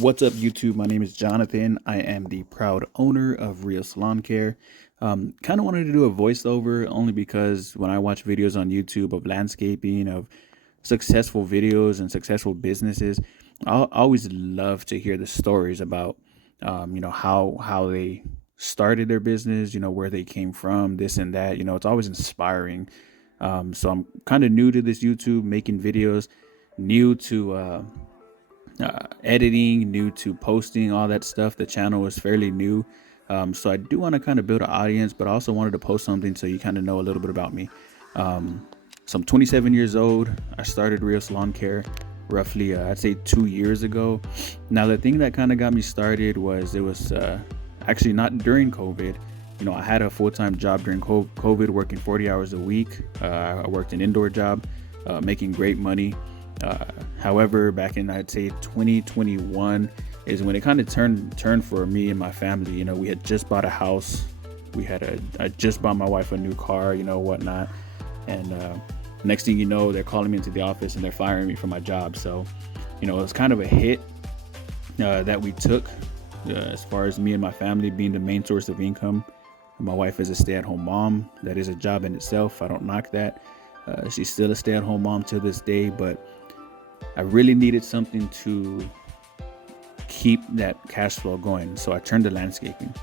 What's up, YouTube? My name is Jonathan. I am the proud owner of Rios Lawn Care. Kind of wanted to do a voiceover only because when I watch videos on YouTube of landscaping, of successful videos and successful businesses, I always love to hear the stories about, how they started their business, where they came from, this and that. It's always inspiring. So I'm kind of new to this YouTube, making videos, new to editing, new to posting, all that stuff. The channel is fairly new. So I do want to kind of build an audience, but I also wanted to post something so you kind of know a little bit about me. So I'm 27 years old. I started Rios Lawn Care roughly, I'd say 2 years ago. Now, the thing that kind of got me started was it was actually not during COVID. I had a full-time job during COVID, working 40 hours a week. I worked an indoor job, making great money. Uh, However, back in I'd say 2021 is when it kind of turned for me and my family. We had just bought a house. I just bought my wife a new car, whatnot. And next thing you know, they're calling me into the office and they're firing me from my job. So, it was kind of a hit that we took as far as me and my family being the main source of income. My wife is a stay-at-home mom. That is a job in itself. I don't knock that. She's still a stay-at-home mom to this day, but I really needed something to keep that cash flow going. So I turned to landscaping.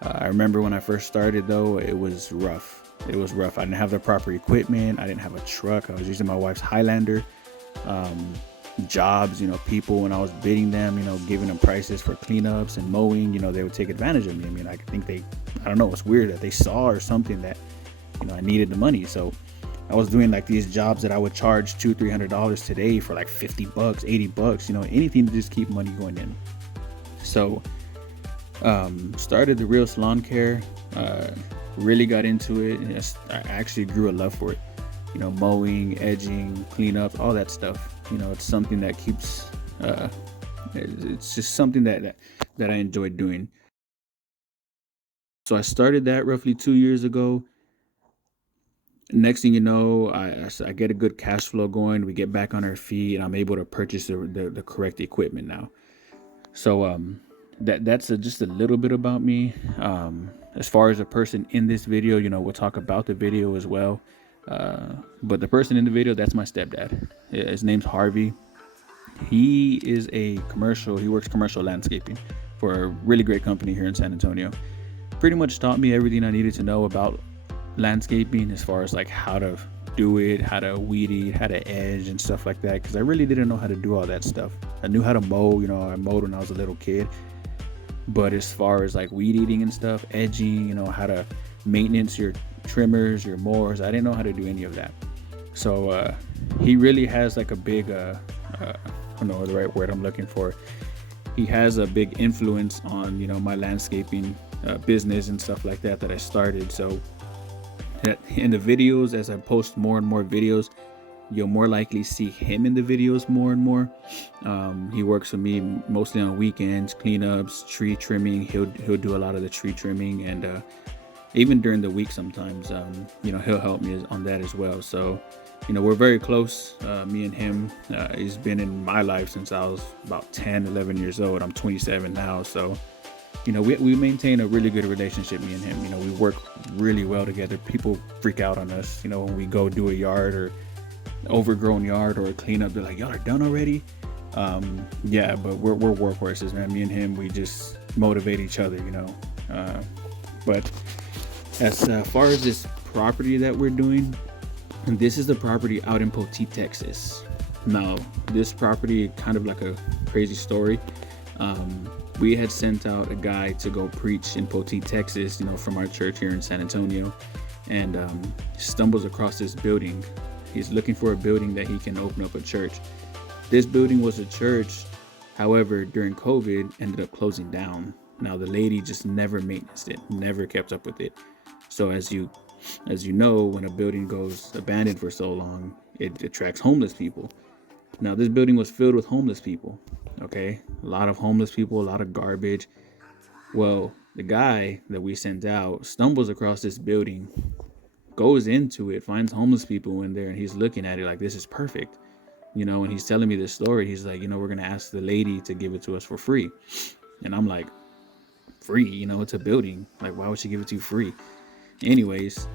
I remember when I first started, though, it was rough. It was rough. I didn't have the proper equipment. I didn't have a truck. I was using my wife's Highlander. Jobs, people, when I was bidding them, giving them prices for cleanups and mowing, they would take advantage of me. I mean, I think I don't know, it's weird that they saw or something that, I needed the money. So I was doing like these jobs that I would charge $200-300 today for like $50, $80, anything to just keep money going in. So started the Rios Lawn Care, really got into it, and I actually grew a love for it. Mowing, edging, cleanup, all that stuff. It's something that keeps it's just something that I enjoy doing. So I started that roughly 2 years ago. Next thing you know, I get a good cash flow going. We get back on our feet, and I'm able to purchase the correct equipment now. So that's just a little bit about me. As far as a person in this video, we'll talk about the video as well. But the person in the video, that's my stepdad. His name's Harvey. He works commercial landscaping for a really great company here in San Antonio. Pretty much taught me everything I needed to know about landscaping, as far as like how to do it, how to weed eat, how to edge and stuff like that, because I really didn't know how to do all that stuff. I knew how to mow. I mowed when I was a little kid, but as far as like weed eating and stuff, edging, how to maintenance your trimmers, your mowers, I didn't know how to do any of that. So he really has like a big I don't know the right word I'm looking for. He has a big influence on my landscaping business and stuff like that I started. So in the videos, as I post more and more videos, you'll more likely see him in the videos more and more. He works with me mostly on weekends, cleanups, tree trimming. He'll do a lot of the tree trimming, and even during the week sometimes, he'll help me on that as well. So, we're very close. Me and him. He's been in my life since I was about 10, 11 years old. I'm 27 now, so we maintain a really good relationship, me and him. We work really well together. People freak out on us, when we go do a yard or overgrown yard or a cleanup. They're like, y'all are done already? Yeah, but we're workhorses, man. Me and him, we just motivate each other, but as far as this property that we're doing, this is the property out in Poteet, Texas. Now, this property, kind of like a crazy story. We had sent out a guy to go preach in Poteet, Texas, from our church here in San Antonio, and stumbles across this building. He's looking for a building that he can open up a church. This building was a church, however, during COVID, ended up closing down. Now, the lady just never maintained it, never kept up with it. So as you know, when a building goes abandoned for so long, it attracts homeless people. Now, this building was filled with homeless people. Okay, a lot of homeless people, a lot of garbage. Well, the guy that we sent out stumbles across this building, goes into it, finds homeless people in there, and he's looking at it like, this is perfect. When he's telling me this story, he's like, we're gonna ask the lady to give it to us for free. And I'm like, free? It's a building. Like, why would she give it to you free? Anyways,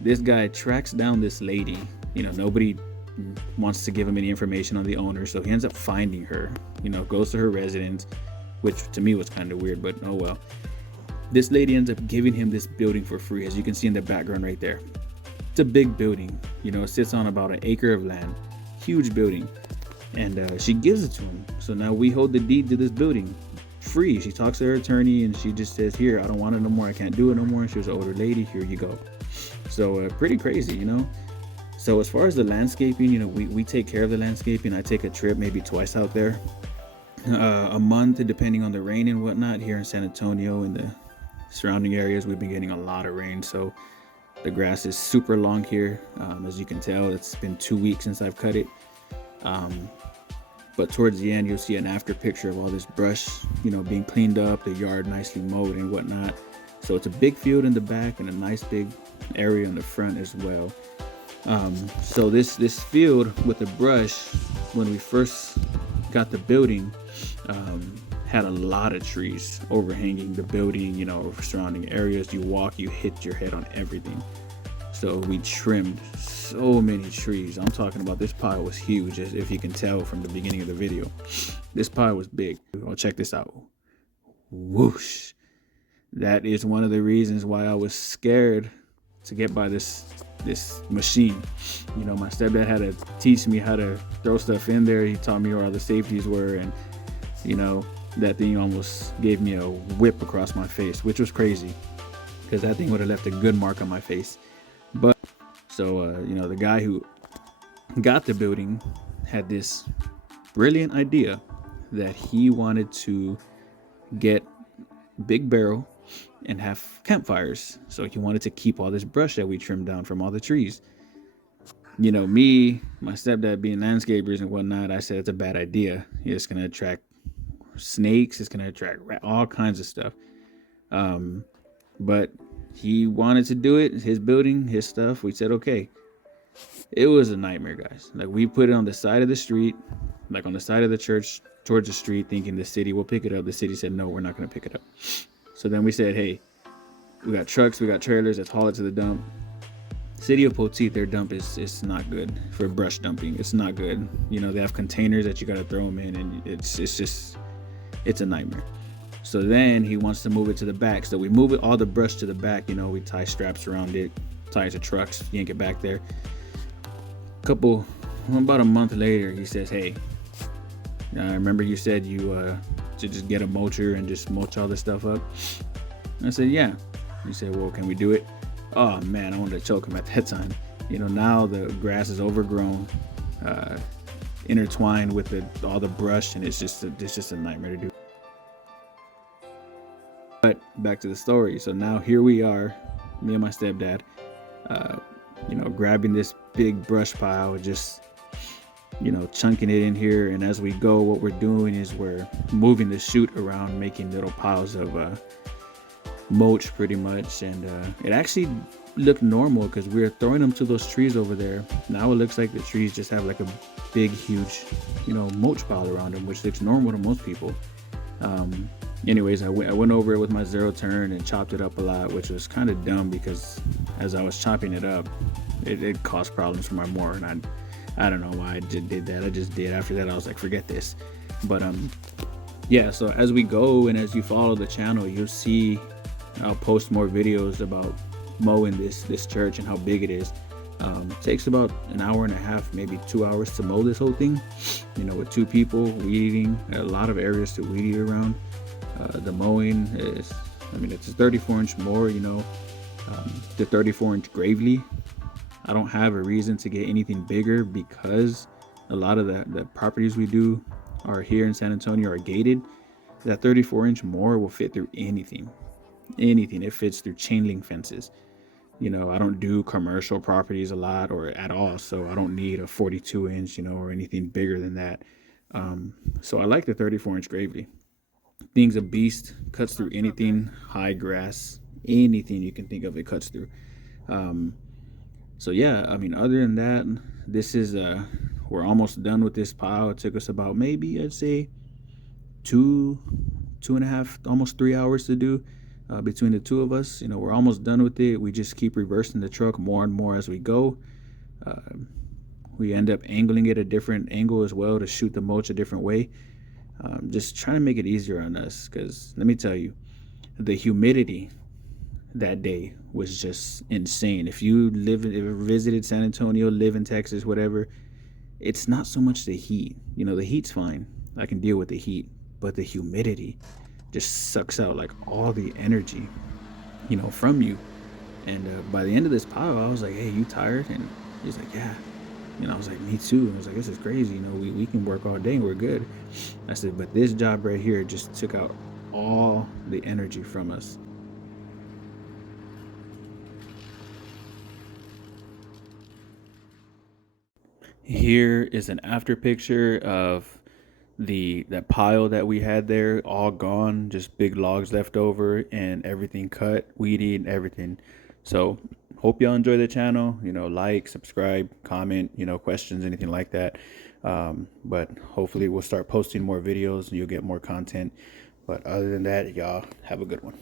this guy tracks down this lady. Nobody wants to give him any information on the owner, so he ends up finding her. Goes to her residence, which to me was kind of weird, but oh well. This lady ends up giving him this building for free, as you can see in the background right there. It's a big building. It sits on about an acre of land. Huge building. And she gives it to him. So now we hold the deed to this building free. She talks to her attorney and she just says, here, I don't want it no more. I can't do it no more. She was an older lady. Here you go. So pretty crazy. So as far as the landscaping, we take care of the landscaping. I take a trip maybe twice out there. A month, depending on the rain and whatnot. Here in San Antonio and the surrounding areas, we've been getting a lot of rain. So the grass is super long here. As you can tell, it's been 2 weeks since I've cut it. But towards the end, you'll see an after picture of all this brush, being cleaned up, the yard nicely mowed and whatnot. So it's a big field in the back and a nice big area in the front as well. So this field with the brush, when we first got the building, had a lot of trees overhanging the building, surrounding areas. You walk, you hit your head on everything. So we trimmed so many trees. I'm talking about, this pile was huge, as if you can tell from the beginning of the video. This pile was big. Oh, check this out. Whoosh. That is one of the reasons why I was scared to get by this machine. My stepdad had to teach me how to throw stuff in there. He taught me where all the safeties were, and that thing almost gave me a whip across my face, which was crazy because that thing would have left a good mark on my face. But so the guy who got the building had this brilliant idea that he wanted to get big barrel and have campfires. So he wanted to keep all this brush that we trimmed down from all the trees. Me, my stepdad being landscapers and whatnot, I said it's a bad idea. It's going to attract snakes. It's going to attract all kinds of stuff. But he wanted to do it. His building, his stuff. We said, okay. It was a nightmare, guys. Like, we put it on the side of the street, like on the side of the church towards the street, thinking the city will pick it up. The city said, no, we're not going to pick it up. So then we said, hey, we got trucks, we got trailers, let's haul it to the dump. City of Poteet, their dump is not good for brush dumping. It's not good. They have containers that you got to throw them in, and it's a nightmare. So then he wants to move it to the back. So we move it, all the brush to the back. We tie straps around it, tie it to trucks, yank it back there. About a month later, he says, hey, I remember you said you should just get a mulcher and just mulch all this stuff up. I said, yeah. He said, well, can we do it? Oh man, I wanted to choke him at that time. Now the grass is overgrown, intertwined with all the brush, and it's just a nightmare to do. But back to the story. So now here we are, me and my stepdad, grabbing this big brush pile, just chunking it in here. And as we go, what we're doing is we're moving the chute around, making little piles of mulch pretty much. And it actually looked normal because we were throwing them to those trees over there. Now it looks like the trees just have like a big, huge, mulch pile around them, which looks normal to most people. Anyways, I went over it with my zero turn and chopped it up a lot, which was kind of dumb because as I was chopping it up, it caused problems for my mower, and I don't know why I did that. I just did. After that, I was like, forget this. But yeah. So as we go and as you follow the channel, you'll see I'll post more videos about mowing this church and how big it is. It takes about an hour and a half, maybe 2 hours to mow this whole thing. With 2 people, weed eating, a lot of areas to weed eat around. The mowing is, it's a 34-inch mower. The 34-inch gravely. I don't have a reason to get anything bigger because a lot of the properties we do are here in San Antonio are gated. That 34-inch mower will fit through anything. It fits through chain link fences. I don't do commercial properties a lot or at all, so I don't need a 42-inch, or anything bigger than that. So I like the 34-inch gravely. Thing's a beast, cuts through anything, high grass, anything you can think of, it cuts through. So yeah, other than that, this is we're almost done with this pile. It took us about, maybe I'd say, 2.5, almost 3 hours to do, between the two of us. We're almost done with it. We just keep reversing the truck more and more as we go. uh, we end up angling it a different angle as well to shoot the mulch a different way. Just trying to make it easier on us, because let me tell you, the humidity that day was just insane. If you visited San Antonio, live in Texas, whatever, it's not so much the heat. The heat's fine. I can deal with the heat, but the humidity just sucks out like all the energy, from you. And by the end of this pile, I was like, "Hey, you tired?" And he's like, "Yeah." I was like, "Me too." I was like, "This is crazy. We can work all day and we're good." I said, "But this job right here just took out all the energy from us." Here is an after picture of that pile that we had there, all gone, just big logs left over and everything cut, weedy and everything. So hope y'all enjoy the channel. Like, subscribe, comment, questions, anything like that. But hopefully we'll start posting more videos and you'll get more content. But other than that, y'all have a good one.